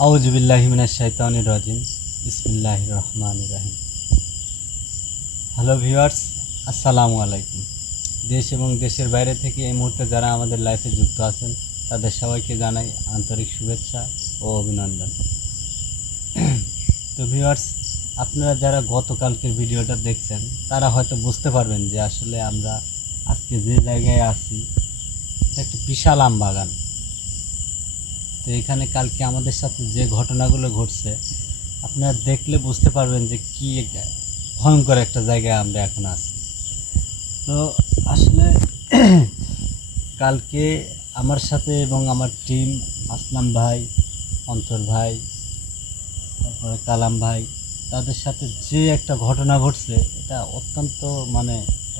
আউযু বিল্লাহি মিনাশ শাইতানির রাজিম। বিসমিল্লাহির রহমানির রহিম। হ্যালো ভিউয়ার্স, আসসালামু আলাইকুম। দেশ এবং দেশের বাইরে থেকে এই মুহূর্তে যারা আমাদের লাইফে যুক্ত আছেন তাদের সবাইকে জানাই আন্তরিক শুভেচ্ছা ও অভিনন্দন। তো ভিউয়ার্স, আপনারা যারা গতকালকের ভিডিওটা দেখছেন তারা হয়তো বুঝতে পারবেন যে আসলে আমরা আজকে যে জায়গায় আছি এটা একটা বিশাল আম বাগান। তো এখানে কালকে আমাদের সাথে যে ঘটনাগুলো ঘটছে আপনারা দেখলে বুঝতে পারবেন যে কি ভয়ঙ্কর একটা জায়গায় আমরা এখন আছি। তো আসলে কালকে আমার সাথে এবং আমার টিম আসলাম ভাই, অন্তর ভাই, তারপরে কালাম ভাই, তাদের সাথে যে একটা ঘটনা ঘটছে এটা অত্যন্ত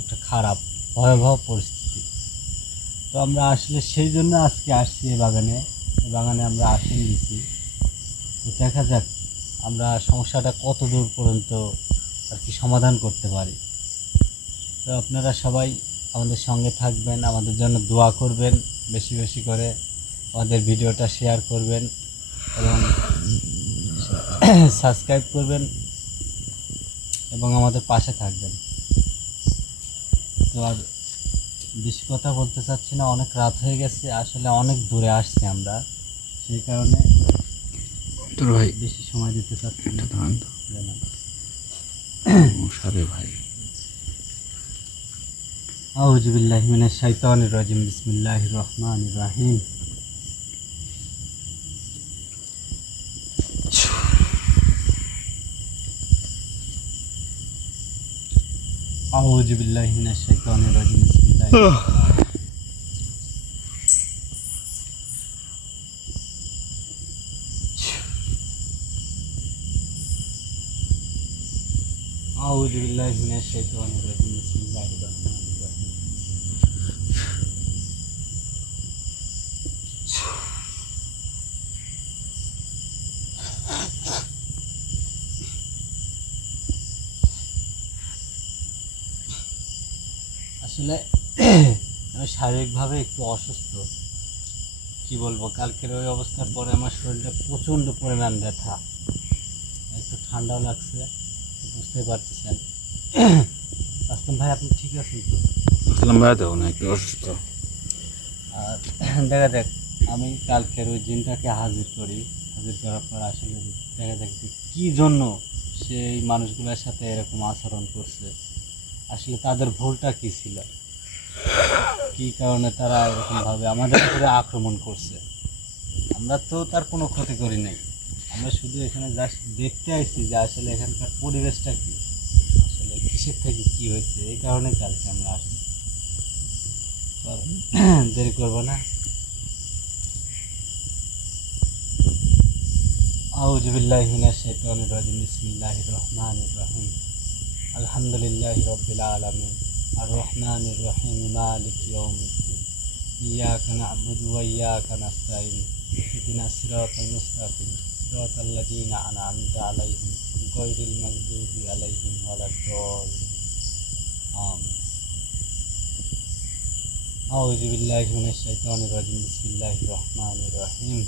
একটা খারাপ ভয়াবহ পরিস্থিতি। তো আমরা আসলে সেই জন্য আজকে আসছি এই বাগানে আমরা আসেন দিছি। তো দেখা যাক আমরা সমস্যাটা কত দূর পর্যন্ত আর কি সমাধান করতে পারি। তো আপনারা সবাই আমাদের সঙ্গে থাকবেন, আমাদের জন্য দোয়া করবেন, বেশি বেশি করে আমাদের ভিডিওটা শেয়ার করবেন এবং সাবস্ক্রাইব করবেন এবং আমাদের পাশে থাকবেন। তো আর বেশি কথা বলতে চাচ্ছি না, অনেক রাত হয়ে গেছে, আসলে অনেক দূরে আসছি আমরা, সেই কারণে বেশি সময় দিতে চাচ্ছি না। ভাই আউযু বিল্লাহি মিনাশ শাইতানির রাজিম। বিসমিল্লাহির রহমানির রহিম। আউযু বিল্লাহি মিনাশ শাইতানির রাজিম। বিসমিল্লাহির আউযু বিল্লাহি মিনাশ শাইতানির রাজিম। বিসমিল্লাহির রহমানির রহিম। আসলে আমি শারীরিকভাবে একটু অসুস্থ, কি বলবো, কালকের ওই অবস্থার পরে আমার শরীরটা প্রচণ্ড পরিমাণ ব্যথা, একটু ঠান্ডাও লাগছে, বুঝতে পারতেছেন। আসলাম ভাই, আপনি ঠিক আছেন তো? আসলাম ভাই তো না একটু অসুস্থ। আর দেখা যাক, আমি কালকের ওই জিনটাকে হাজির করার পর আসলে দেখা যাক যে কী জন্য সেই মানুষগুলোর সাথে এরকম আচরণ করছে, আসলে তাদের ভুলটা কী ছিল, কী কারণে তারা এরকমভাবে আমাদের উপরে আক্রমণ করছে। আমরা তো তার কোনো ক্ষতি করি নাই, আমরা শুধু এখানে জাস্ট দেখতে আসছি যে আসলে এখানকার পরিবেশটা কী, আসলে কিসের থেকে কী হয়েছে, এই কারণে কালকে আমরা আসছি। দেরি করবো না। আউযু বিল্লাহি মিনাশ শাইতানির রাজিম। বিসমিল্লাহির রহমানির রহিম। আলহামদুলিল্লাহি রাব্বিল আলামিন আর রহমানির রহিম মালিকি ইয়াউমিদ্দিন ইয়্যাকা না'বুদু ওয়া ইয়্যাকা নাস্তাঈন ইহদিনাস সিরাতাল মুস্তাকিম সিরাতাল লাযীনা আন'আমতা আলাইহিম গায়রিল মাগদুবি আলাইহিম ওয়ালাদ-দাল্লিন। আমিন। আউযু বিল্লাহি মিনাশ শাইতানির রাজিম। বিসমিল্লাহির রহমানির রহিম।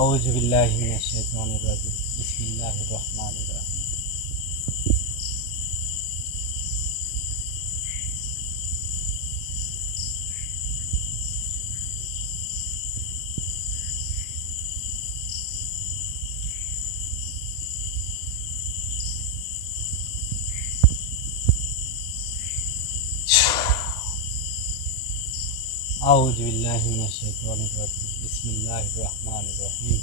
আউযু বিল্লাহি মিনাশ শাইতানির রাজিম। বিসমিল্লাহির রহমানির রহিম। আউযু বিল্লাহি মিনাশ শাইতানির রাজিম। বিসমিল্লাহির রহমানির রহিম।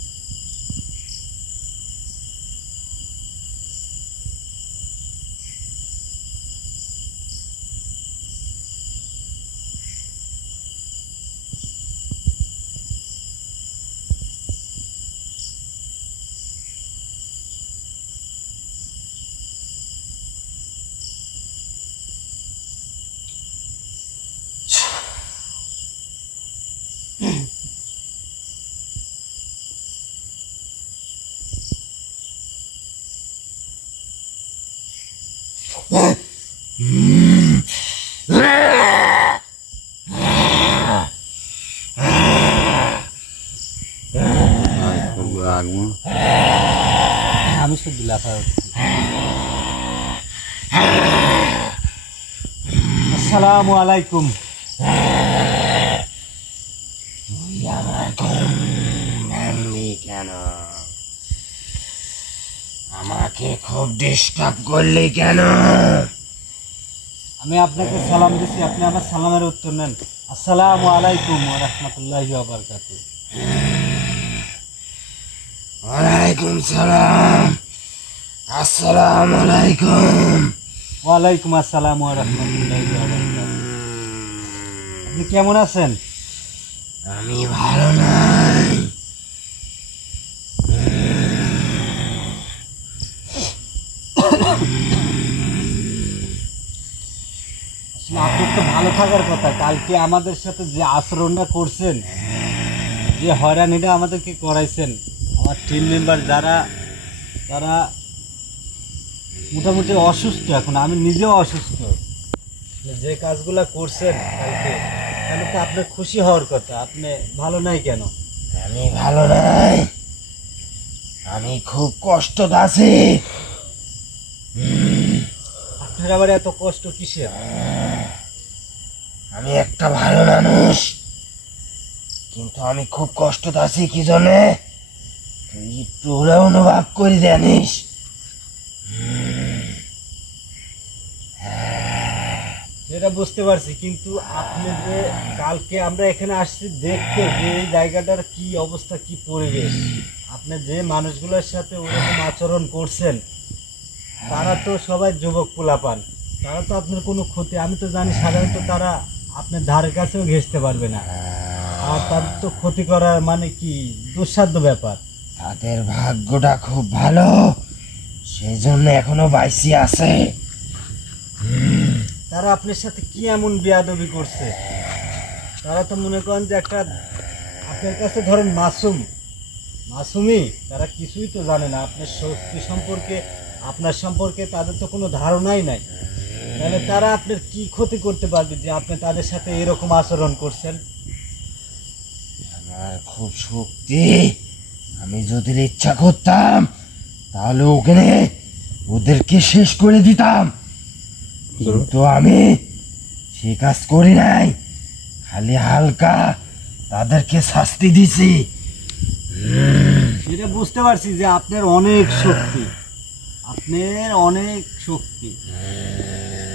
লাগবো। আমি শুধু লাফা উঠছি। আসসালামু আলাইকুম। কেন আমাকে খুব ডিস্টার্ব করলি কেন? আমি আপনাকে সালাম দিছি, আপনি আমার সালামের উত্তর নেন। আসসালামু আলাইকুম ওয়া রাহমাতুল্লাহি ওয়া বারাকাতুহু। ওয়ালাইকুম সালাম। আসসালামু আলাইকুম। ওয়ালাইকুম আসসালাম ওয়া রাহমাতুল্লাহি ওয়া বারাকাতুহু। আপনি কেমন আছেন? আমি ভালো নাই। আসলে আপনার তো ভালো থাকার কথা। কালকে আমাদের সাথে যে আচরণটা করছেন, যে হয়রানিটা আমাদেরকে করাইছেন, আমার টিম মেম্বার যারা, তারা মোটামুটি অসুস্থ এখন, আমি নিজেও অসুস্থ। যে কাজগুলা করছেন কালকে, তাহলে তো আপনার খুশি হওয়ার কথা। আপনি ভালো নাই কেন? আমি ভালো নাই, আমি খুব কষ্ট আছি। আপনার আবার এত কষ্ট কিসের? আমি একটা ভালো মানুষ, কিন্তু আমি খুব কষ্ট আছি। কি জন্যে তুই একটু হলেও অনুভব করে জানিস? সেটা বুঝতে পারছি, কিন্তু আপনি যে কালকে আমরা এখানে আসছি দেখতে যে এই জায়গাটার কি অবস্থা, কি পরিবেশ, আপনি যে মানুষগুলোর সাথে ওরকম আচরণ করছেন, তারা তো সবাই যুবক পোলাপান, তারা তো আপনার কোনো ক্ষতি, আমি তো জানি সাধারণত তারা আপনার ধারে কাছেও ঘেঁষতে পারবে না, আর তাদের তো ক্ষতি করার মানে কি দুঃসাধ্য ব্যাপার। তাদের ভাগ্যটা খুব ভালো, সেই জন্য এখনো বাইসি আছে। তারা আপনার সাথে কি এমন বেয়াদবি করছে? তারা তো মনে করেন যে একটা, আপনার কাছে ধরেন মাসুমি, তারা কিছুই তো জানে না আপনার শক্তি সম্পর্কে, আপনার সম্পর্কে তাদের তো কোনো ধারণাই নাই। তাহলে তারা আপনার কি ক্ষতি করতে পারবে যে আপনি তাদের সাথে এরকম আচরণ করছেন? আমার খুব শক্তি, আমি যদি ইচ্ছা করতাম তাহলে ওখানে ওদেরকে শেষ করে দিতাম, কিন্তু আমি সে কাজ করি নাই। খালি হালকা তাদেরকে শাস্তি দিছি। সেটা বুঝতে পারছি যে আপনার অনেক শক্তি, আপনার অনেক শক্তি,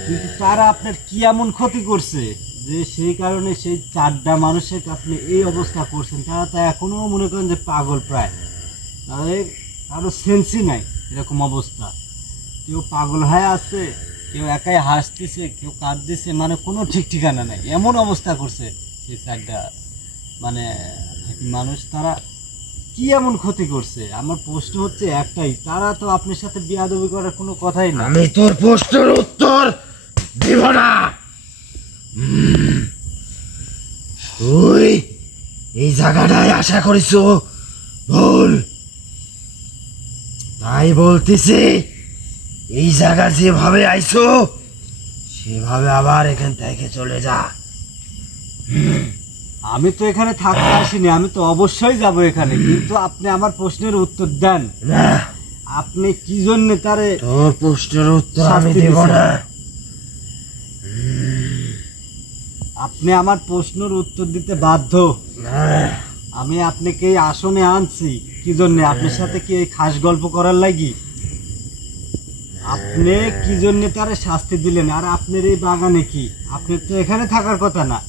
কিন্তু তারা আপনার কি এমন ক্ষতি করছে যে সেই কারণে সেই 4টা মানুষের আপনি এই অবস্থা করছেন? তারা তো এখনো মনে করেন যে পাগল প্রায়, তাদের কারো সেন্সই নাই। এরকম অবস্থা, কেউ পাগল হয়ে আছে, কেউ একাই হাসতেছে, কেউ কাঁদতেছে, মানে কোনো ঠিক ঠিকানা নাই, এমন অবস্থা করছে সেই 4টা মানে মানুষ। তারা কি এমন ক্ষতি করছে? আমার প্রশ্ন হচ্ছে একটাই, তারা তো আপনার সাথে বিয়াদবি করার কোনো কথাই না। আমি তোর প্রশ্নের উত্তর দিব না। তুই এই জায়গাটায় আশা করিস ভুল, তাই বলতেছি এই জায়গা যেভাবে আইছো সেভাবে আবার এখান থেকে চলে যা। আমি তো এখানে থাকতে আসিনি, আমি তো অবশ্যই যাব এখানে, কিন্তু আপনি আমার প্রশ্নের উত্তর দেন। না, আপনি কি জন্য তারে তোর প্রশ্নের উত্তর আমি শাস্তি দেব দিছেন? না। আপনি আমার প্রশ্নের উত্তর দিতে বাধ্য। না, আমি আপনাকে এই আসনে আনছি কি জন্য? আপনার সাথে কি এই খাস গল্প করার লাগি? আপনি কি জন্য তারে শাস্তি দিলেন? আর আপনার এই বাগানে কি? আপনি তো এখানে থাকার কথা না,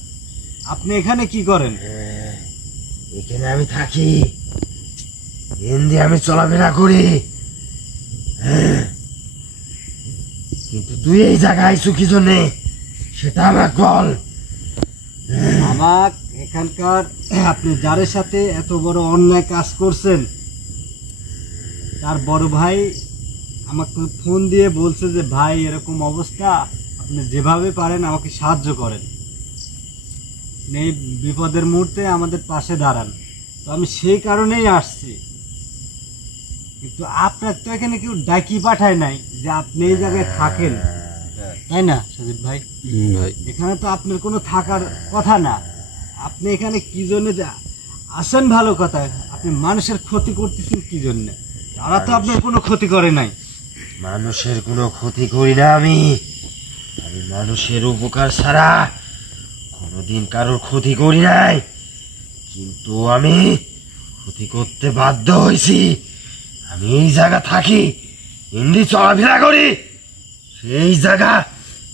আপনি এখানে কি করেন? এখানে আমি থাকি, হিন্দি আমি চলাফেরা করি, কিন্তু তুই এই জায়গায় আইসু কি জন্যে সেটা আমাকে বল। আমার এখানকার আপনি যার সাথে এত বড় অন্যায় কাজ করছেন, তার বড় ভাই আমাকে ফোন দিয়ে বলছে যে ভাই এরকম অবস্থা, আপনি যেভাবে পারেন আমাকে সাহায্য করেন, এই বিপদের মুহূর্তে আমাদের পাশে দাঁড়ান। তো আমি সেই কারণেই আসছি, কিন্তু আপনার তো এখানে কেউ ডাকি পাঠায় নাই যে আপনি এই জায়গায় থাকেন, তাই না সজিব ভাই? ভাই এখানে তো আপনার কোনো থাকার কথা না। আপনি এখানে কি জন্য আসেন ভালো কথা, আপনি মানুষের ক্ষতি করতেছেন কি জন্য? তারা তো আপনার কোনো ক্ষতি করে নাই। মানুষের কোনো ক্ষতি করি না আমি। আমি মানুষের উপকার ছাড়া কোনোদিন কারোর ক্ষতি করি নাই, কিন্তু আমি ক্ষতি করতে বাধ্য হয়েছি। আমি এই জায়গা থাকি, এমনি চলাফেরা করি, সেই জায়গা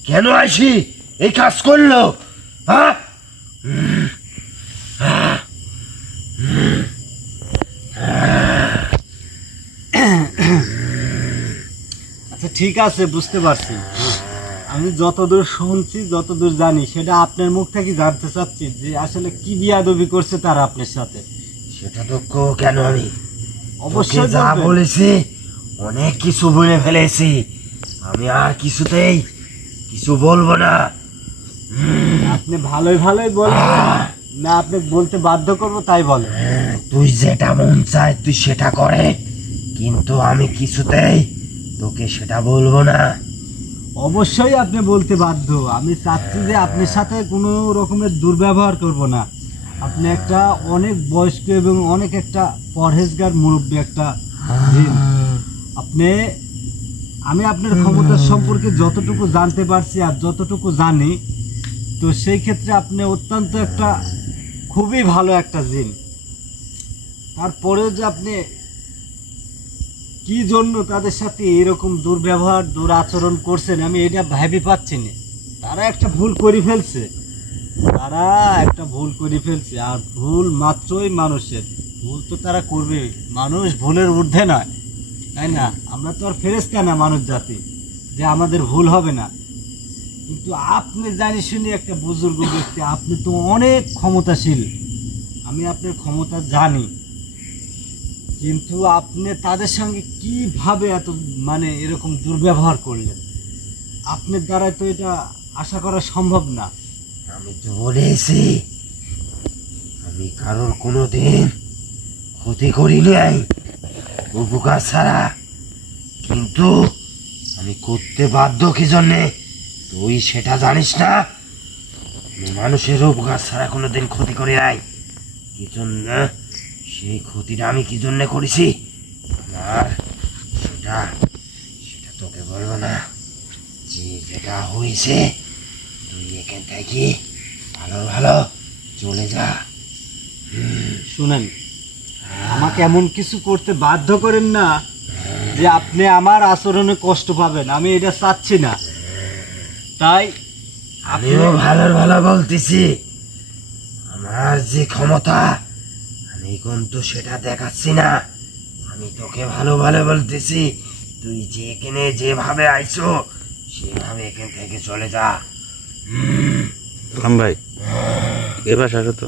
কেন আসি এই কাজ করলো? হ্যাঁ, আচ্ছা ঠিক আছে, বুঝতে পারছি। আমি যতদূর শুনছি, যতদূর জানি, সেটা আপনার মুখ থেকে জানতে চাচ্ছি যে আসলে কি বিয়াদবি করছে তারা আপনার সাথে। সেটা তো কেন, আমি অবশ্যই যা বলবেন। বলেছি অনেক কিছু বলে ফেলেছি, আমি আর কিছুতেই কিছু বলবো না। আপনি ভালোই ভালোই বলবেন না, আপনি বলতে বাধ্য করবো তাই বলেন। তুই যেটা মন চায় তুই সেটা করে, কিন্তু আমি কিছুতেই তোকে সেটা বলবো না। অবশ্যই আপনি বলতে বাধ্য। আমি চাচ্ছি যে আপনার সাথে কোনো রকমের দুর্ব্যবহার করব না। আপনি একটা অনেক বয়স্ক এবং অনেক একটা পরহেজগার মুরব্বী একটা জিন। আমি আপনার ক্ষমতার সম্পর্কে যতটুকু জানতে পারছি আর যতটুকু জানি, তো সেই ক্ষেত্রে আপনি অত্যন্ত একটা খুবই ভালো একটা জিন। তারপরেও যে আপনি কি জন্য তাদের সাথে এরকম দুর্ব্যবহার দুরাচরণ করছেন, আমি এটা ভেবে পাচ্ছি না। তারা একটা ভুল করে ফেলছে, আর ভুল মাত্রই মানুষের। ভুল তো তারা করবে, মানুষ ভুলের ঊর্ধ্বে নয়, তাই না? আমরা তো আর ফেরেশতা না মানুষ জাতি যে আমাদের ভুল হবে না। কিন্তু আপনি জানি শুনি একটা বুজুর্গ ব্যক্তি, আপনি তো অনেক ক্ষমতাশীল, আমি আপনার ক্ষমতা জানি, কিন্তু আপনি তাদের সঙ্গে কিভাবে এত এরকম দুর্ব্যবহার করলেন? আপনার দ্বারা তো এটা আশা করা সম্ভব না। আমি তো বলেছি আমি কারোর কোনোদিন ক্ষতি করি নাই উপকার ছাড়া, কিন্তু আমি করতে বাধ্য কি জন্যে তুই সেটা জানিস না? আমি মানুষের উপকার ছাড়া কোনোদিন ক্ষতি করি নাই। কি জন্য সেই ক্ষতিটা আমি কি জন্য করেছি আর সেটা সেটা তোকে বলবো না। যে যেটা হয়েছে তুই এখান থেকে ভালো ভালো চলে যা। শুনেন, আমাকে এমন কিছু করতে বাধ্য করেন না যে আপনি আমার আচরণে কষ্ট পাবেন, আমি এটা চাচ্ছি না। তাই আমিও ভালো ভালো বলতেছি, আমার যে ক্ষমতা আমি কিন্তু সেটা দেখাচ্ছি না। আমি তোকে ভালো ভালো বলতেছি, তুই যেখানে যেভাবে আইছো সেভাবে এখান থেকে চলে যা। কালাম ভাই, এবার আসো তো।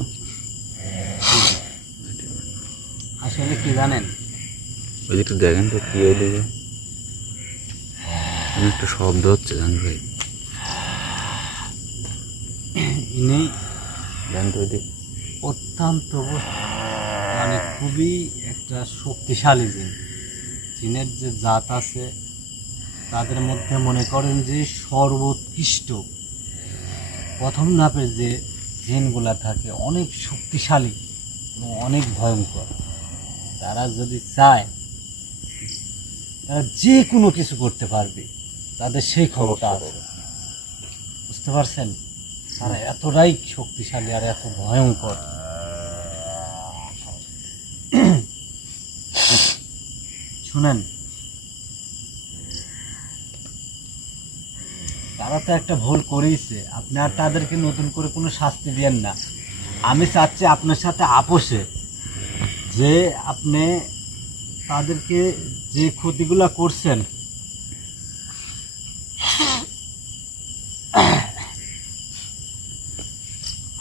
আসলে কি জানেন, ওই একটু দেখেন তো কি হইলে যে একটা শব্দ হচ্ছে, জান ভাই? ইনি জান তো ওইদিকে অত্যন্ত খুবই একটা শক্তিশালী জিন। জিনের যে জাত আছে তাদের মধ্যে মনে করেন যে সর্বোৎকৃষ্ট প্রথম ধাপের যে জিনগুলা থাকে অনেক শক্তিশালী এবং অনেক ভয়ঙ্কর। তারা যদি চায় তারা যে কোনো কিছু করতে পারবে, তাদের সেই ক্ষমতা আছে। বুঝতে পারছেন? তারা এতটাই শক্তিশালী আর এত ভয়ঙ্কর। শুনেন, তারা তো একটা ভুল করেইছে, আপনি আর তাদেরকে নতুন করে কোনো শাস্তি দিয়েন না। আমি চাচ্ছি আপনার সাথে আপোষে যে আপনি তাদেরকে যে ক্ষতিগুলা করছেন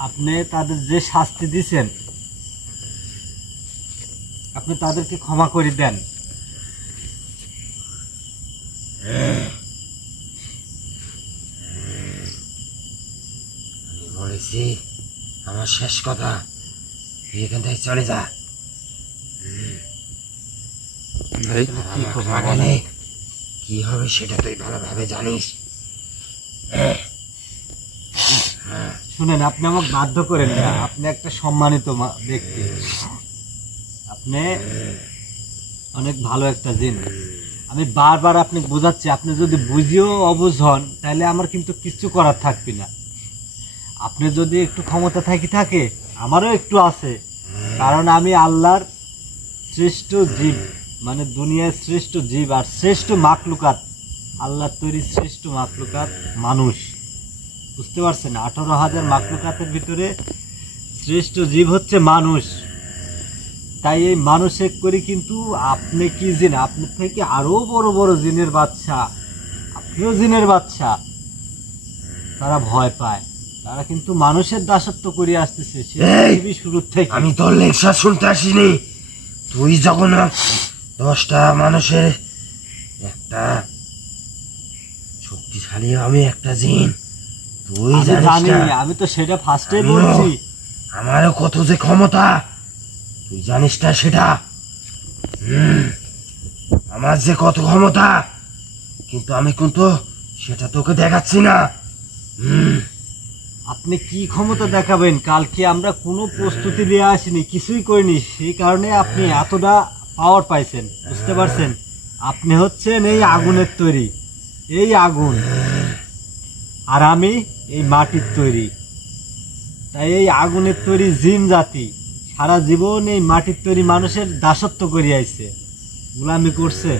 আপনি তাদের যে শাস্তি দিছেন আপনি তাদেরকে ক্ষমা করে দেন। আমি বলেছি আমার শেষ কথা, তুই এখান থেকে চলে যা। ভাই কি করবো লাগালে কি হবে সেটা তুই ভালোভাবে জানিস। শুনেন, আপনি আমাকে বাধ্য করেন না, আপনি একটা সম্মানিত ব্যক্তি, আপনি অনেক ভালো একটা জিন। আমি বারবার আপনাকে বোঝাচ্ছি, আপনি যদি বুঝিও অবুঝ হন তাহলে আমার কিন্তু কিছু করার থাকবে না। আপনি যদি একটু ক্ষমতা থাকে আমারও একটু আছে, কারণ আমি আল্লাহর শ্রেষ্ঠ জীব, মানে দুনিয়ার শ্রেষ্ঠ জীব আর শ্রেষ্ঠ মাখলুকাত, আল্লাহর তৈরি শ্রেষ্ঠ মাখলুকাত মানুষ। বুঝতে পারছেন? 18,000 মাখলুকাতের ভিতরে শ্রেষ্ঠ জীব হচ্ছে মানুষ। তাই এই মানুষে করি, কিন্তু আপনি কি জিন, আপনি থেকে আরো বড় বড় জিনের বাচ্চা, আপনিও জিনের বাচ্চা, তারা ভয় পায়, তারা কিন্তু মানুষের দাসত্ব করে আসতেছে সে পৃথিবী শুরুর থেকে। আমি তোর লেকচার শুনতে আসিনি। তুই যখন 10টা মানুষের একটা শক্তিশালী, আমি একটা জিন, তুই আমি জানিস জানি, না আমি তো সেটা ফার্স্টে আমিও। বলছি। আমারও কত যে ক্ষমতা তুই জানিস না সেটা। আমার যে কত ক্ষমতা, কিন্তু আমি কিন্তু সেটা তোকে দেখাচ্ছি না। আপনি কি ক্ষমতা দেখাবেন? কালকে আমরা কোনো প্রস্তুতি নিয়ে আসিনি, কিছুই করিনি, সেই কারণে আপনি এতটা পাওয়ার পাইছেন। বুঝতে পারছেন? আপনি হচ্ছেন এই আগুনের তৈরি, এই আগুন, আর আমি এই মাটির তৈরি। তাই এই আগুনের তৈরি জিন জাতি সারা জীবন এই মাটির তৈরি মানুষের দাসত্ব করে আইছে, গোলামি করছে।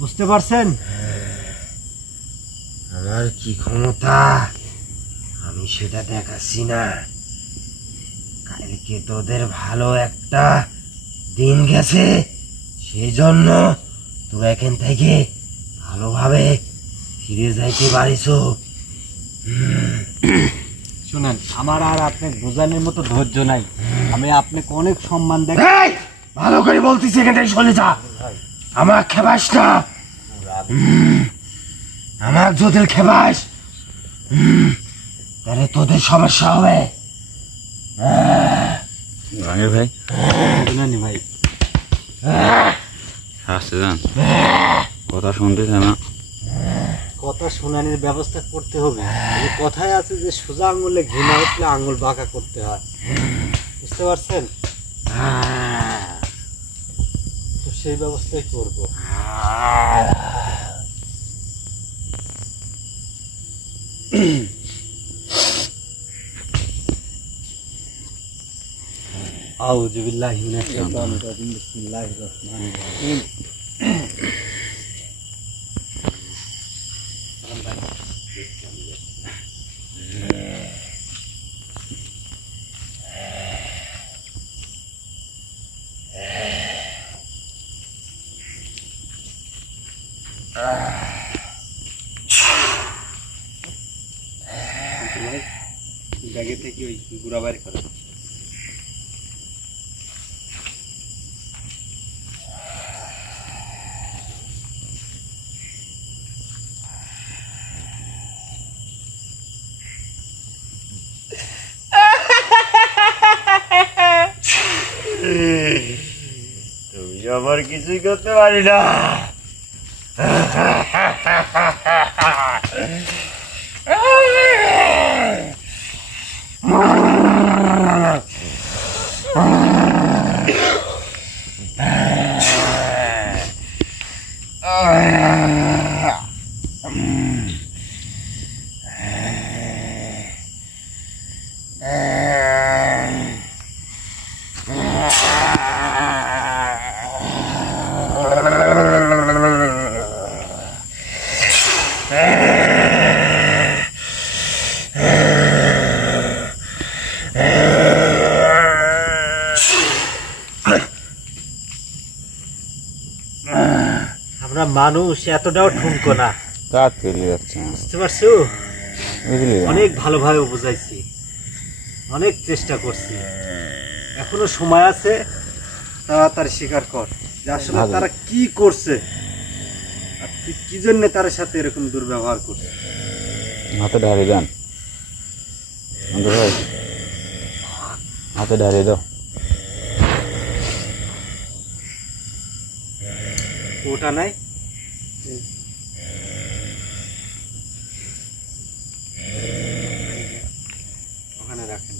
বুঝতে পারছেন? আমার কি ক্ষমতা আমি সেটা দেখাচ্ছি না। কালকে তোদের ভালো একটা দিন গেছে, সেই জন্য তুই এখান থেকে ভালোভাবে ফিরে যাইতে পারিস। শুনেন, আমার আর আপনাকে বোঝানোর মতো ধৈর্য নাই। আমি আপনাকে অনেক সম্মান দেখ। এই, ভালো করে বলতেছি, এখান থেকে চলে যা। আমার খেবাস না, আমার যদি খেবাস তাহলে তোদের সমস্যা হবে। জাহাঙ্গীর ভাই শুনেনি ভাই, আসতে যান, কথা শুনতেছে না। কথা শোনানোর ব্যবস্থা করতে হবে। এই কথায় আছে যে সোজা আঙুলে ঘৃণা উঠলে আঙুল বাঁকা করতে হয়। বুঝতে পারছেন? তো সেই ব্যবস্থাই করব। আউযু বিল্লাহি মিনাশ শাইতানির রাজিম, বিসমিল্লাহির রহমানির রহিম। ব্যাগে থেকে ওই গুড়া বাইর করে। তুমি আবার কিছুই করতে পারি না। আমরা মানুষ এতটাও ঠুনকো না। রাত পেরিয়ে যাচ্ছে, বুঝতে পারছো? বুঝলি? অনেক ভালোভাবে বুঝাইছি, অনেক চেষ্টা করছি, এখনো সময় আছে। তাড়াতাড়ি স্বীকার কর যে আসলে ভালো। তারা কি করছে, আর তুই কি জন্য তার সাথে এরকম দুর্ব্যবহার করছে। হাতে ঢাড়ি দেন অন্তর ভাই, হাতে ঢাড়ি দাও। ওটা নাই, ওখানে রাখেন।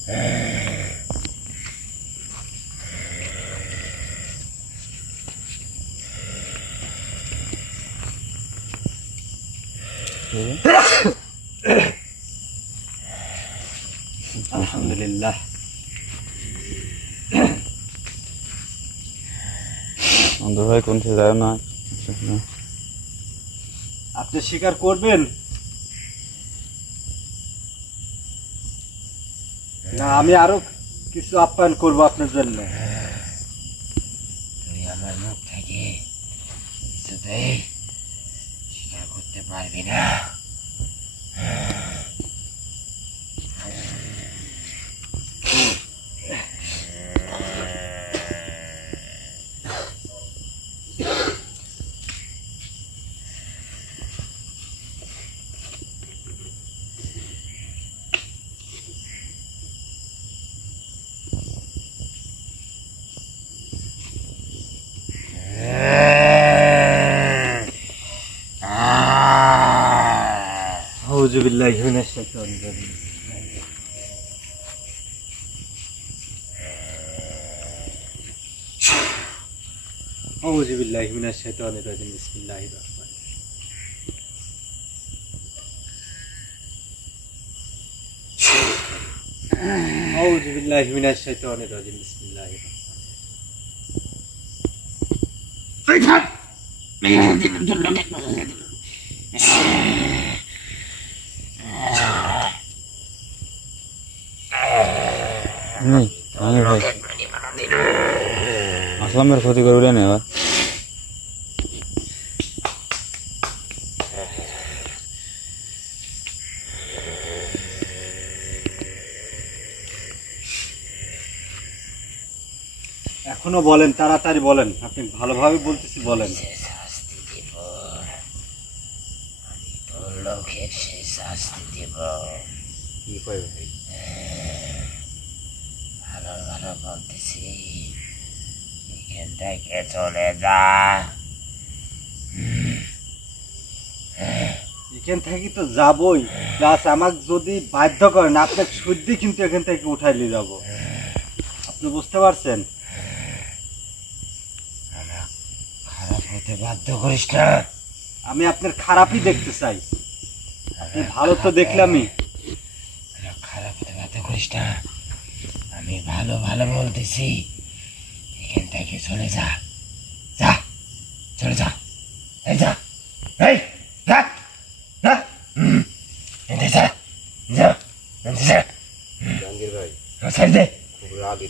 আলহামদুলিল্লাহ। অন্তর ভাই কোন সে যায় না? আপনি স্বীকার করবেন না আমি আরো কিছু আপ্যায়ন করবো আপনার জন্য? তুই আমার মুখ থেকে কিছুতেই স্বীকার করতে পারবি না। আউযু বিল্লাহি মিনাশ শাইতানির রাজিম। আউযু বিল্লাহি মিনাশ শাইতানির রাজিম। বিসমিল্লাহির রহমানির রহিম। আউযু বিল্লাহি মিনাশ শাইতানির রাজিম। বিসমিল্লাহির রহমানির নেই আমির ভাই আসলামের ক্ষতি করবে না এবার। এখনো বলেন, তাড়াতাড়ি বলেন, আপনি ভালোভাবে বলতেছি, বলেন। সে শাস্তি দেব, আমি তোর লোকের সে শাস্তি দেব। কি কয় ভাই? ভালো ভালো বলতেছি, এখান থেকে চলে যা। এখান থেকে তো যাবই, প্লাস আমাকে যদি বাধ্য করেন আপনার শুদ্ধি কিন্তু এখান থেকে উঠাই নিয়ে যাবো। আপনি বুঝতে পারছেন? আমার খারাপ হতে বাধ্য করিস না। আমি আপনার খারাপই দেখতে চাই, আপনি ভালো তো দেখলামই। আমার খারাপ হতে বাধ্য করিস না। আমি ভালো ভালো বলতেছি, এখান থেকে চলে যা। যা, চলে যা। এই যা, এই যা, যা, এতে যা, যা, এতে যা। জাহাঙ্গীর ভাই আমার সাইড দে। খুব রাগে।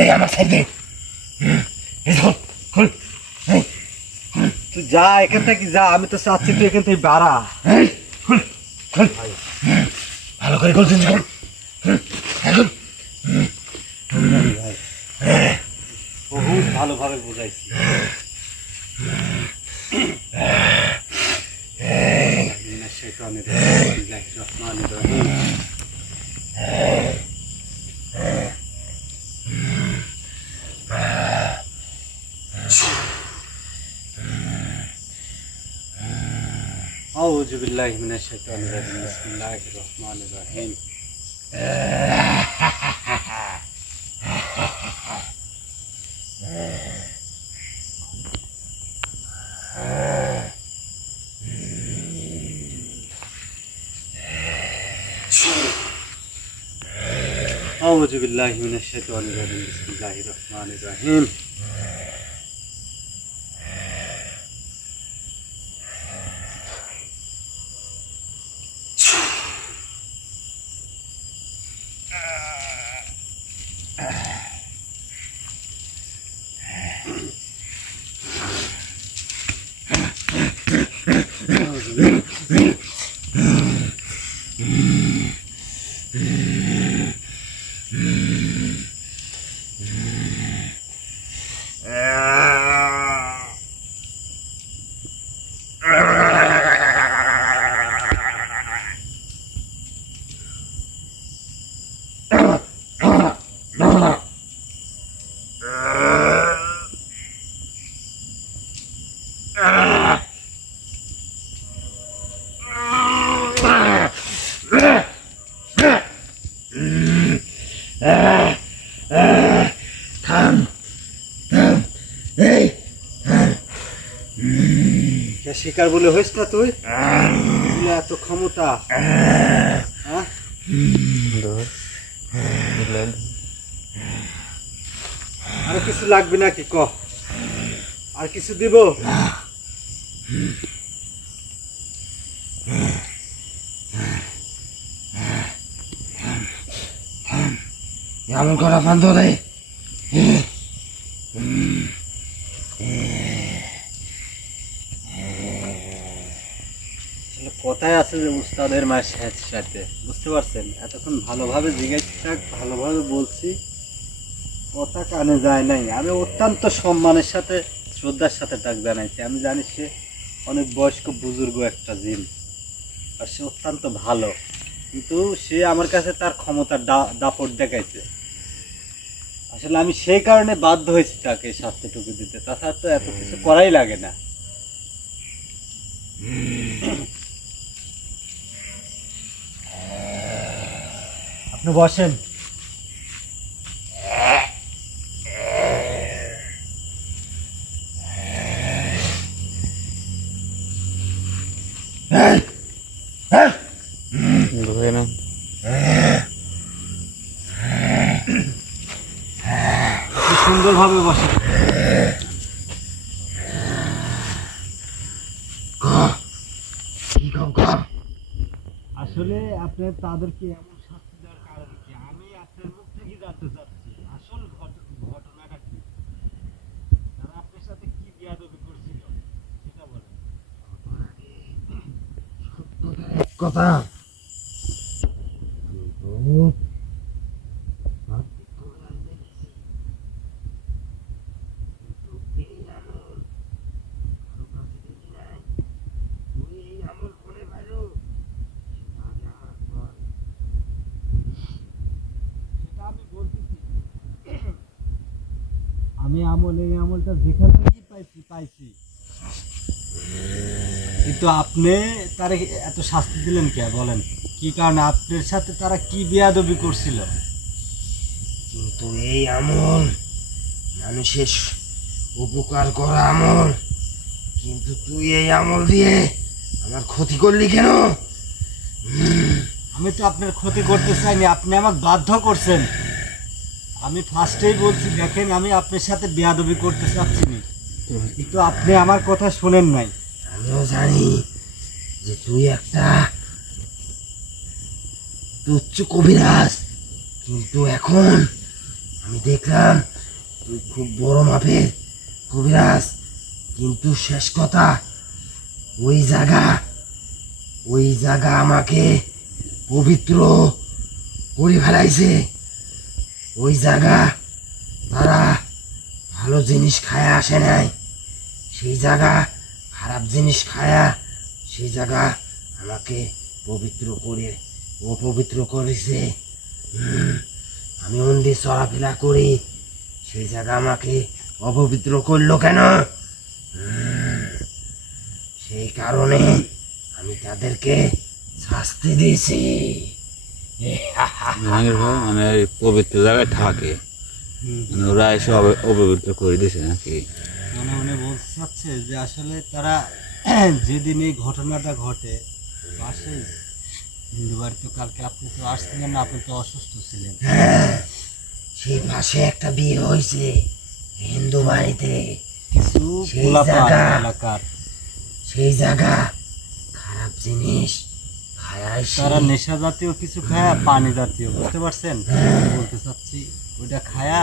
এই আমার সাইড দে। এই খোল, খোল, এই তুই যা এখান থেকে যা, আমি তো চাচ্ছি তুই এখান থেকে বাড়া। এই, খোল, খোল। ভালো করে খোল, তুই খোল। এখন ভাই বহুত ভালোভাবে বুঝাইছি। শাইতানির রাজিম। বিসমিল্লাহির রহমানির রহিম। আউযু বিল্লাহি মিনাশ শাইতানির রাজিম। বিসমিল্লাহির রহমানির রহিম। আউযু বিল্লাহি মিনাশ শাইতানির রাজিম। বিসমিল্লাহির রহমানির রহিম। থাম, থাম, এই কে শিকার বলে হইস না তুই? আপনার এত ক্ষমতা? হ্যাঁ? অন্ধ ভাই বুঝলেন? আরো কিছু লাগবে নাকি ক? আর কিছু দিব? এমন করা বন্ধ রে। কথায় আছে যে উস্তাদের মায়ের সাথে, বুঝতে পারছেন? এতক্ষণ ভালোভাবে জিজ্ঞাসা থাক, ভালোভাবে বলছি, কথা কানে যায় নাই। আমি অত্যন্ত সম্মানের সাথে শ্রদ্ধার সাথে ডাক জানাইছি। আমি জানি সে অনেক বয়স্ক বুজুর্গ একটা জিন, আর সে অত্যন্ত ভালো, কিন্তু সে আমার কাছে তার ক্ষমতার দাপট দেখাইছে। আসলে আমি সেই কারণে বাধ্য হয়েছি তাকে শাস্তিটুকু দিতে, তাছাড়া তো এত কিছু করাই লাগে না। আপনি বসেন। অন্ধ ভাই না সুন্দরভাবে বসেন। আসলে আপনি তাদেরকে এমন শাস্তি দেওয়ার কারণ কি? আমি আপনার মুখ থেকে জানতে চাচ্ছি আসল ঘটনাটা কি? তারা আপনার সাথে কি বিয়াদবি করছিল সেটা বলেন। কথা সেটা আমি বলতেছি। আমি এই আমলটা যেখান থেকে পাইছি, কিন্তু আপনি তারা এত শাস্তি দিলেন কে বলেন? কি কারণে? আপনার সাথে তারা কি বিয়াদবি করছিল? কিন্তু এই আমল মানুষের উপকার করা আমল, কিন্তু তুই এই আমল দিয়ে আমার ক্ষতি করলি কেন? আমি তো আপনার ক্ষতি করতে চাইনি, আপনি আমাকে বাধ্য করছেন। আমি ফার্স্টেই বলছি, দেখেন আমি আপনার সাথে বেয়াদবি করতে চাচ্ছি না, কিন্তু আপনি আমার কথা শোনেন নাই। আমিও জানি যে তুই একটা তুচ্ছ কবিরাজ, কিন্তু এখন আমি দেখলাম তুই খুব বড় মাপের কবিরাজ। কিন্তু শেষ কথা, ওই জায়গা আমাকে পবিত্র করে ফেলাইছে। ওই জায়গা তারা ভালো জিনিস খায়া আসে নাই, সেই জায়গা খারাপ জিনিস খায়া সেই জায়গা আমাকে অপবিত্র করেছে। আমি মন্দির চলাফেরা করি, সেই জায়গা আমাকে অপবিত্র করলো কেন? সেই কারণে আমি তাদেরকে শাস্তি দিয়েছি। জাহাঙ্গীর ভাই মানে এই পবিত্র জায়গায় থাকে, মানে ওরা এসে অপবিত্র করে দিয়েছে নাকি? মনে মনে বলতে চাচ্ছে যে আসলে তারা যেদিন এই ঘটনাটা ঘটে পাশে হিন্দু বাড়িতে, কালকে আপনি তো আসছিলেন না, আপনি তো অসুস্থ ছিলেন। সেই পাশে একটা বিয়ে হয়েছে হিন্দু বাড়িতে। কিছু সেই পোলাপান জায়গা- এলাকার সেই জায়গা খারাপ জিনিস খায় তারা নেশা জাতীয় কিছু খায়া, পানি জাতীয়, বুঝতে পারছেন? আমি বলতে চাচ্ছি ওইটা খায়া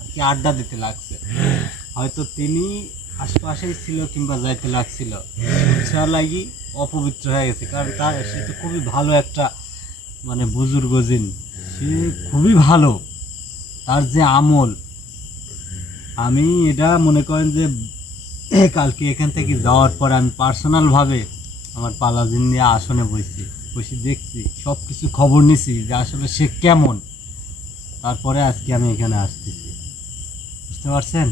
আর কি আড্ডা দিতে লাগছে। হয়তো তিনি আশপাশেই ছিল কিংবা যাইতে লাগছিল, ইচ্ছা লাগি অপবিত্র হয়ে গেছে। কারণ তার সে তো খুবই ভালো একটা মানে বুজুর্গ জিন, সে খুবই ভালো, তার যে আমল। আমি এটা মনে করেন যে কালকে এখান থেকে যাওয়ার পরে আমি পার্সোনালভাবে আমার পালাজিন নিয়ে আসনে বসে দেখছি, সব কিছু খবর নিছি যে আসলে সে কেমন। তারপরে আজকে আমি এখানে আসতেছি, বুঝতে পারছেন?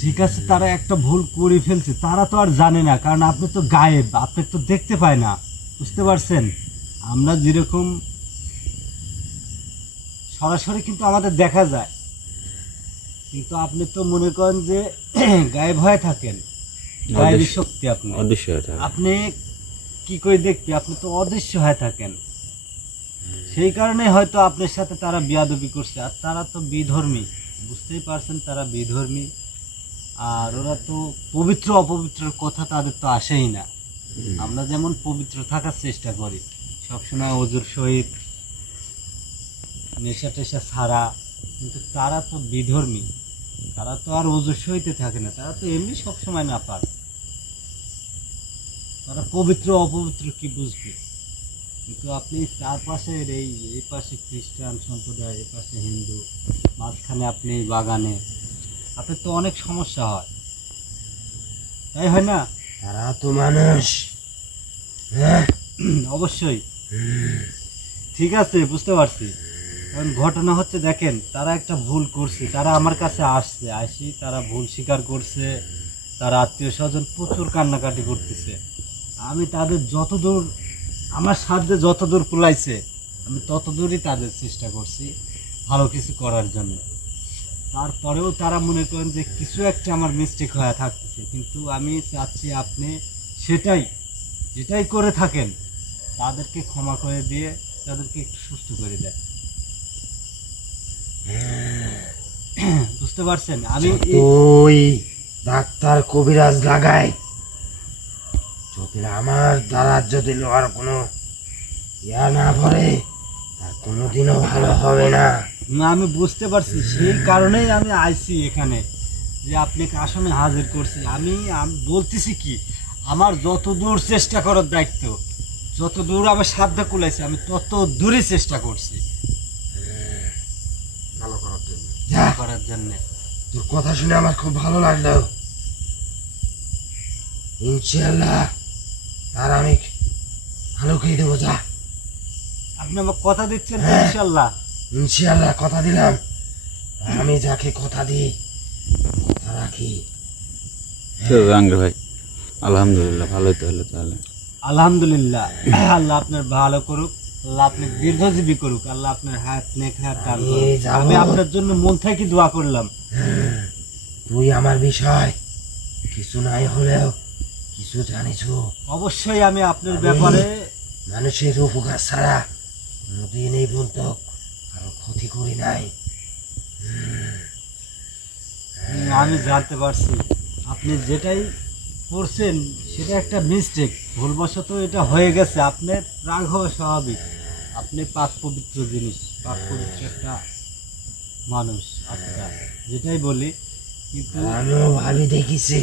ঠিক আছে, তারা একটা ভুল করে ফেলছে, তারা তো আর জানে না, কারণ আপনি তো গায়েব, আপনি তো দেখতে পায় না, বুঝতে পারছেন? আমরা যেরকম সরাসরি কিন্তু আমাদের দেখা যায়, কিন্তু আপনি তো মনে করেন যে গায়েব হয়ে থাকেন। গায়েবী শক্তি আপনি অদৃশ্য হয়ে থাকে। আপনি কি করে দেখবি? আপনি তো অদৃশ্য হয়ে থাকেন, সেই কারণে হয়তো আপনার সাথে তারা বিয়াদবি করছে। আর তারা তো বিধর্মী, বুঝতেই পারছেন, তারা বিধর্মী। আর ওরা তো পবিত্র অপবিত্রের কথা তাদের তো আসেই না। আমরা যেমন পবিত্র থাকার চেষ্টা করি সবসময় ওজুর সহিত, নেশা টেশা ছাড়া, কিন্তু তারা তো বিধর্মী, তারা তো আর ওজুর সহিতে থাকে না, তারা তো এমনি সবসময় না পাক। তারা পবিত্র অপবিত্র কি বুঝবে? কিন্তু আপনি চারপাশের এই পাশে খ্রিস্টান সম্প্রদায়, এই পাশে হিন্দু, মাঝখানে আপনি এই বাগানে, আপনার তো অনেক সমস্যা হয়, তাই হয় না? তারা তো মানুষ। হ্যাঁ, অবশ্যই, ঠিক আছে, বুঝতে পারছি। কারণ ঘটনা হচ্ছে, দেখেন, তারা একটা ভুল করছে, তারা আমার কাছে আসি তারা ভুল স্বীকার করছে, তার আত্মীয় স্বজন প্রচুর কান্নাকাটি করতেছে। আমি তাদের যতদূর আমার সাধ্যে যতদূর কুলাইছে আমি ততদূরই তাদের চেষ্টা করছি ভালো কিছু করার জন্য। তারপরেও তারা মনে করেন যে কিছু একটা আমার মিস্টেক হয়ে থাকতেছে, কিন্তু আমি চাচ্ছি আপনি যেটাই করে থাকেন তাদেরকে ক্ষমা করে দিয়ে তাদেরকে একটু সুস্থ করে দেন। বুঝতে পারছেন? আমি তুই ডাক্তার কবিরাজ লাগাই, যদি আমার দ্বারা যদি আর কোনো না পড়ে, তার কোনোদিনও ভালো হবে না। আমি বুঝতে পারছি, সেই কারণেই আমি আইছি এখানে, যে আপনাকে আসনে হাজির করছি। আমি বলতেছি কি, আমার যত দূর চেষ্টা করার দায়িত্ব, যত দূর আমার সাধ্য কুলাইছে আমি তত দূরই চেষ্টা করছি ভালো করার জন্য। করার জন্য। তোর কথা শুনে আমার খুব ভালো লাগলো। ইনশাআল্লাহ তার আমি ভালো খেয়ে দেবো। যা, আপনি আমার কথা দিচ্ছেন? হ্যাঁ। ইনশাল্লাহ। ইনশাআল্লাহ কথা দিলাম। আমি যাকে কথা দিই কথা রাখি। জাহাঙ্গীর ভাই, আলহামদুলিল্লাহ, ভালোই তো হলো তাহলে। আলহামদুলিল্লাহ, আল্লাহ আপনার ভালো করুক, আল্লাহ আপনাকে দীর্ঘজীবী করুক, আল্লাহ আপনার হাত নেক হাত দান করুক। যাবো। আমি আপনার জন্য মন থেকে দোয়া করলাম। তুই আমার বিষয় কিছু নাই হলেও কিছু জানিস। অবশ্যই আমি আপনার ব্যাপারে মানুষের উপকার ছাড়া কোনোদিন এই বলতো কারো ক্ষতি করি নাই। আমি জানতে পারছি আপনি যেটাই করছেন সেটা একটা মিস্টেক, ভুলবশত এটা হয়ে গেছে। আপনার রাগ হওয়া স্বাভাবিক, আপনি পাক পবিত্র জিনিস, পাক পবিত্র একটা মানুষ, আচ্ছা যেটাই বলি। কিন্তু আমিও ভাবি দেখেছি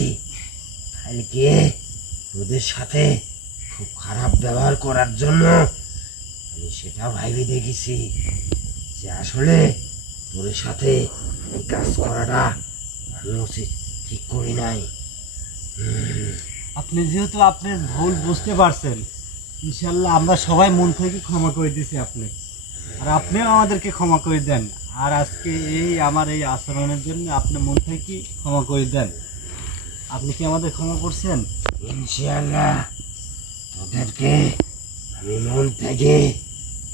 কালকে ওদের সাথে খুব খারাপ ব্যবহার করার জন্য আমি সেটা ভাবি দেখেছি যে আসলে তোর সাথে এই কাজ করাটা আমি উচিত ঠিক করি নাই। আপনি যেহেতু আপনার ভুল বুঝতে পারছেন, ইনশাল্লাহ আমরা সবাই মন থেকে ক্ষমা করে দিছি আপনি, আর আপনিও আমাদেরকে ক্ষমা করে দেন। আর আজকে আমার এই আচরণের জন্য আপনি মন থেকে ক্ষমা করে দেন। আপনি কি আমাদের ক্ষমা করছেন? ইনশাআল্লাহ তোদেরকে আমি মন থেকে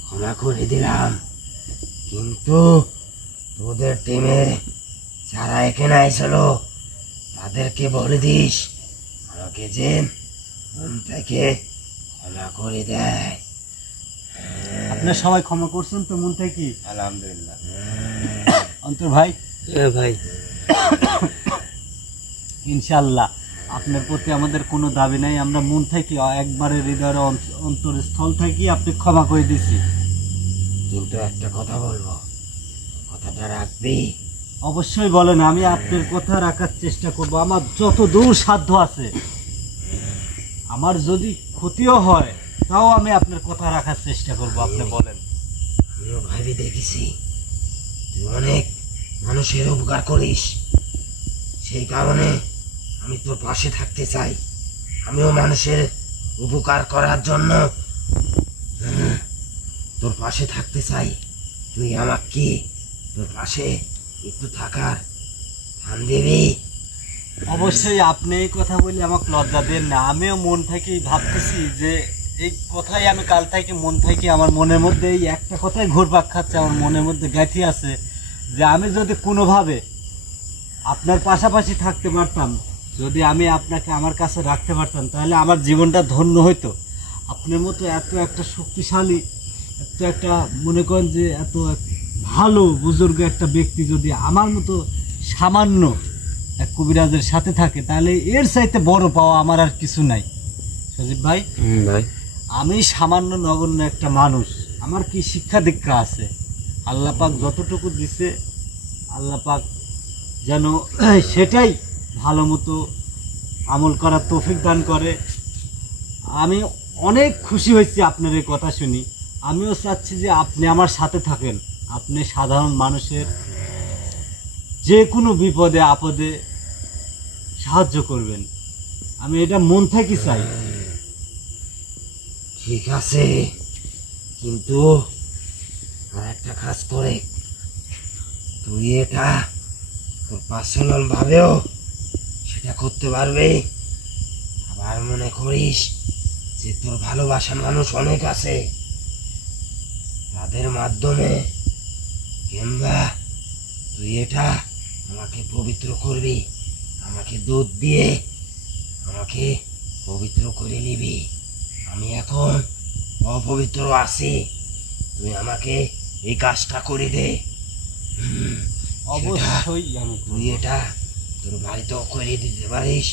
ক্ষমা করে দিলাম, কিন্তু তোদের টিমে যারা এখানে আইছিল তাদেরকে বলে দিস আমাকে যে মন থেকে ক্ষমা করে দেয়। আপনার সবাই ক্ষমা করছেন তো মন থেকে? আলহামদুলিল্লাহ। অন্তর ভাই, ভাই ইনশাল্লাহ আপনার প্রতি আমাদের কোনো দাবি নাই, আমরা মন থেকে একবারে হৃদয়ের অন্তরস্থল থেকে আপনি ক্ষমা করে দিছি। কিন্তু একটা কথা বলবো, কথাটা রাখবি? অবশ্যই বলেন, আমি আপনার কথা রাখার চেষ্টা করব, আমার যত দূর সাধ্য আছে। আমার যদি ক্ষতিও হয় তাও আমি আপনার কথা রাখার চেষ্টা করব, আপনি বলেন। আমিও ভাবি দেখেছি তুই অনেক মানুষের উপকার করিস, সেই কারণে আমি তোর পাশে থাকতে চাই। আমিও মানুষের উপকার করার জন্য তোর পাশে থাকতে চাই। তুই আমাকে তোর পাশে একটু থাকার ধান দিবি? অবশ্যই আপনি এই কথা বলে আমাকে লজ্জা দেন না। আমিও মন থেকেই ভাবতেছি যে এই কথাই আমি কাল থেকে মন থেকে আমার মনের মধ্যে এই একটা কথাই ঘুরপাক খাচ্ছে, আমার মনের মধ্যে গাঁথি আছে যে আমি যদি কোনোভাবে আপনার পাশাপাশি থাকতে পারতাম, যদি আমি আপনাকে আমার কাছে রাখতে পারতাম তাহলে আমার জীবনটা ধন্য হইতো। আপনার মতো এত একটা শক্তিশালী, এত একটা মনে করেন যে এত ভালো বুজুর্গ একটা ব্যক্তি যদি আমার মতো সামান্য এক কবিরাজের সাথে থাকে তাহলে এর চাইতে বড় পাওয়া আমার আর কিছু নাই। সজীব ভাই, ভাই আমি সামান্য নগণ্য একটা মানুষ, আমার কি শিক্ষা দীক্ষা আছে? আল্লাহ পাক যতটুকু দিছে আল্লাহ পাক যেন সেটাই ভালো মতো আমল করার তৌফিক দান করে। আমি অনেক খুশি হয়েছি আপনার এই কথা শুনি। আমিও চাচ্ছি যে আপনি আমার সাথে থাকেন, আপনি সাধারণ মানুষের যে কোনো বিপদে আপদে সাহায্য করবেন, আমি এটা মন থেকে চাই। ঠিক আছে, কিন্তু আর একটা কাজ করে, তুই এটা তোর পার্সোনাল ভাবেও সেটা করতে পারবে। আবার মনে করিস যে তোর ভালোবাসার মানুষ অনেক আছে, তাদের মাধ্যমে কিংবা তুই এটা আমাকে পবিত্র করবি, আমাকে দুধ দিয়ে আমাকে পবিত্র করে নিবি। আমি এখন অপবিত্র আছি, তুই আমাকে এই কাজটা করে দে। অবশ্যই আমি করব। তুই এটা তোর বাড়িতেও করে দিতে পারিস,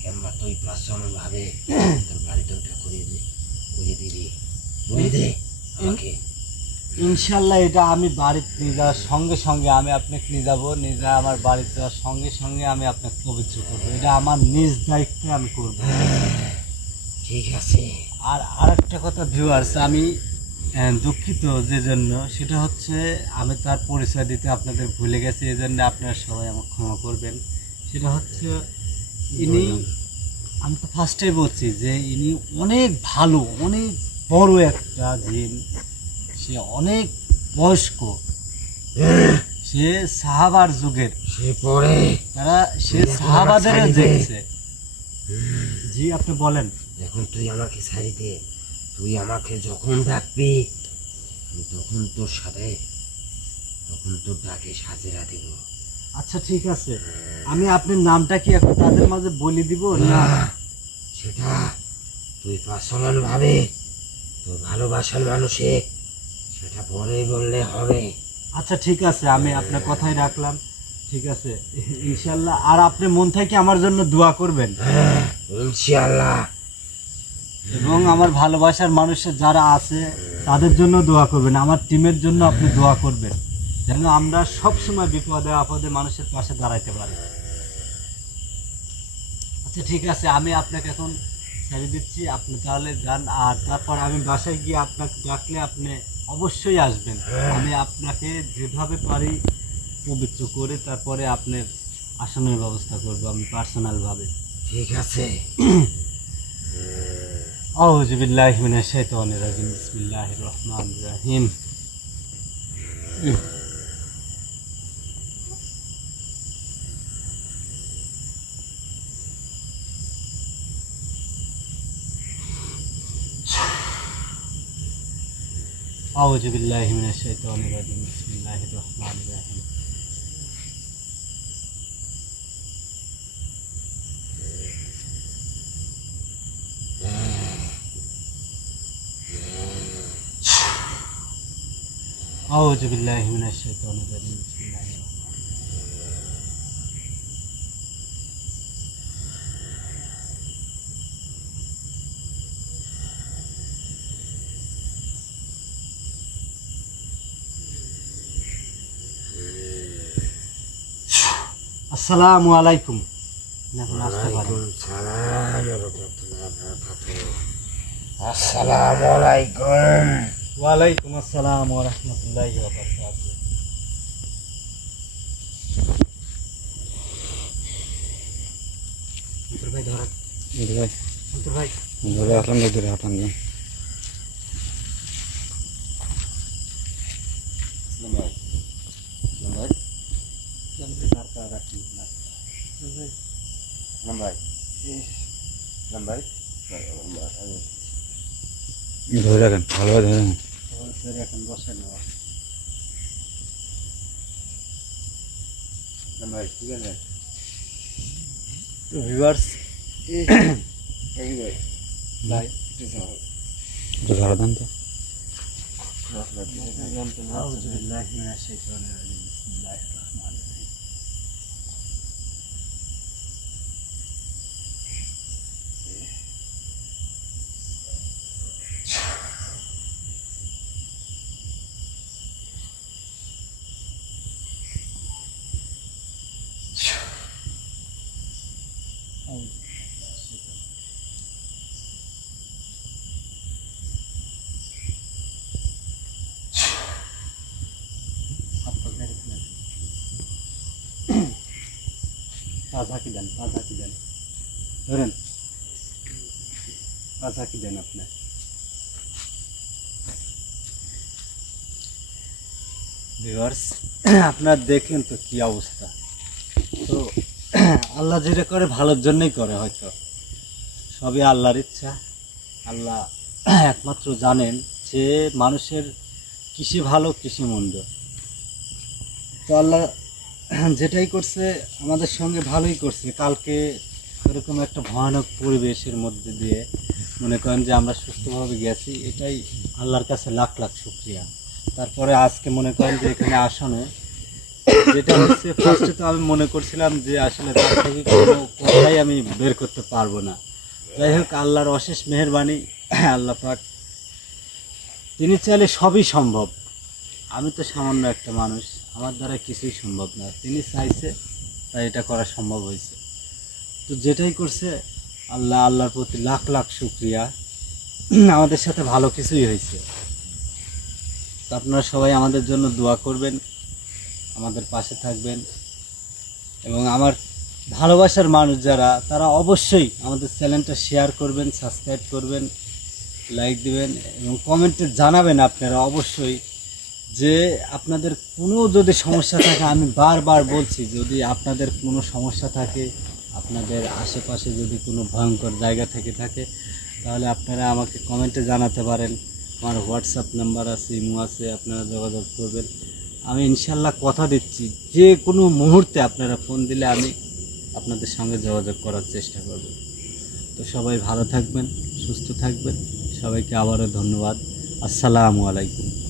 কিংবা তুই পার্সোনাল ভাবে তোর বাড়িতে ওটা করে দিবি। বলে দে আমাকে। ইনশাল্লাহ এটা আমি বাড়িতে নিয়ে যাওয়ার সঙ্গে সঙ্গে আমি আপনাকে নিয়ে যাবো, নিয়ে যা আমার বাড়িতে যাওয়ার সঙ্গে সঙ্গে আমি আপনাকে পবিত্র করবো, এটা আমার নিজ দায়িত্বে আমি করব। ঠিক আছে। আর আরেকটা কথা ভিউয়ার্স, আমি দুঃখিত যে জন্য, সেটা হচ্ছে আমি তার পরিচয় দিতে আপনাদের ভুলে গেছি, এই জন্য আপনারা সবাই আমাকে ক্ষমা করবেন। সেটা হচ্ছে ইনি, আমি তো ফার্স্টেই বলছি যে ইনি অনেক ভালো, অনেক বড় একটা জিন, সে অনেক বয়স্ক, সে সাহাবার যুগের, সে পরে সে সাহাবাদের দেখছে। জি আপনি বলেন। এখন তুই আমাকে ছাড়ি দে, তুই আমাকে যখন ডাকবি আমি তখন তোর সাথে, তখন তোর ডাকে হাজিরা দিব। আচ্ছা ঠিক আছে, আমি আপনার নামটা কি এখন তাদের মাঝে বলে দিব না? সেটা তুই পার্সোনাল ভাবে তোর ভালোবাসার মানুষে সেটা পরে বললে হবে। আচ্ছা ঠিক আছে, আমি আপনার কথাই রাখলাম। ঠিক আছে ইনশাল্লাহ। আর আপনি মন থেকে আমার জন্য দোয়া করবেন। ইনশাআল্লাহ। এবং আমার ভালোবাসার মানুষের যারা আছে তাদের জন্য দোয়া করবেন, আমার টিমের জন্য আপনি দোয়া করবেন, যেন আমরা সব সময় বিপদে আপদে মানুষের পাশে দাঁড়াইতে পারি। আচ্ছা ঠিক আছে, আমি আপনাকে এখন ছেড়ে দিচ্ছি, আপনি তাহলে যান। আর তারপর আমি বাসায় গিয়ে আপনাকে ডাকলে আপনি অবশ্যই আসবেন। আমি আপনাকে যেভাবে পারি পবিত্র করে তারপরে আপনার আসনের ব্যবস্থা করব আমি পার্সোনালভাবে। ঠিক আছে। আউযু বিল্লাহি মিনাশ শাইতানির রাজিম, বিসমিল্লাহির রহমানির রহিম। আউযু বিল্লাহি মিনাশ শাইতানির রাজিম, বিসমিল্লাহির রহমানির রহিম। আউযু বিল্লাহি মিনাশ শাইতানির রাজিম, বিসমিল্লাহির রহমানির রহিম। আসসালামু আলাইকুম। এখন আসতে পারেন। ওয়ালাইকুম সালাম ওয়া রাহমাতুল্লাহি ওয়া বারাকাতুহু। আসসালামু আলাইকুম। ওয়ালাইকুম আসসালাম ওয়া রাহমাতুল্লাহি ওয়া বারাকাতুহু। অন্তর ভাই ধরেন, ভাই অন্তর ভাই। ধরে আসলাম, ধরে হাঁটান যান। ধরে রাখেন, ভালোভাবে ধরে রাখেন। এখন বসেন। ভাই ঠিক আছে। তো ভিউয়ার্স ভাই একটু ধরা দেন তো। আউযু বিল্লাহি মিনাশ শাইতানির রাজিম বিসমিল্লাহির রহমানির রহিম পা ঝাঁকি দেন ধরেন পা ঝাঁকি দেন আপনার ভিউয়ার্স আপনার দেখেন তো কি অবস্থা তো আল্লাহ যেটা করে ভালোর জন্যই করে হয়তো সবই আল্লাহর ইচ্ছা আল্লাহ একমাত্র জানেন যে মানুষের কিসে ভালো কিসে মন্দ তো আল্লাহ যেটাই করছে আমাদের সঙ্গে ভালোই করছে কালকে এরকম একটা ভয়ানক পরিবেশের মধ্যে দিয়ে মনে করেন যে আমরা সুস্থভাবে গেছি এটাই আল্লাহর কাছে লাখ লাখ শুকরিয়া তারপরে আজকে মনে করেন যে এখানে আসনে যেটা হচ্ছে ফার্স্টে তো আমি মনে করছিলাম যে আসলে তার থেকে কোনো কথাই আমি বের করতে পারবো না যাই হোক আল্লাহর অশেষ মেহেরবানি আল্লাহ পাক তিনি চাইলে সবই সম্ভব আমি তো সামান্য একটা মানুষ আমার দ্বারা কিছুই সম্ভব না তিনি চাইছে তাই এটা করা সম্ভব হয়েছে তো যেটাই করছে আল্লাহর প্রতি লাখ লাখ শুকরিয়া আমাদের সাথে ভালো কিছুই হয়েছে তো আপনারা সবাই আমাদের জন্য দোয়া করবেন আমাদের পাশে থাকবেন এবং আমার ভালোবাসার মানুষ যারা তারা অবশ্যই আমাদের চ্যানেলটা শেয়ার করবেন সাবস্ক্রাইব করবেন লাইক দিবেন এবং কমেন্টে জানাবেন আপনারা অবশ্যই যে আপনাদের কোনো যদি সমস্যা থাকে আমি বারবার বলছি যদি আপনাদের কোনো সমস্যা থাকে আপনাদের আশেপাশে যদি কোনো ভয়ঙ্কর জায়গা থেকে থাকে তাহলে আপনারা আমাকে কমেন্টে জানাতে পারেন আমার হোয়াটসঅ্যাপ নাম্বার আছে ইমো আছে আপনারা যোগাযোগ করবেন আমি ইনশাল্লাহ কথা দিচ্ছি যে কোনো মুহূর্তে আপনারা ফোন দিলে আমি আপনাদের সঙ্গে যোগাযোগ করার চেষ্টা করব তো সবাই ভালো থাকবেন সুস্থ থাকবেন সবাইকে আবারও ধন্যবাদ আসসালামু আলাইকুম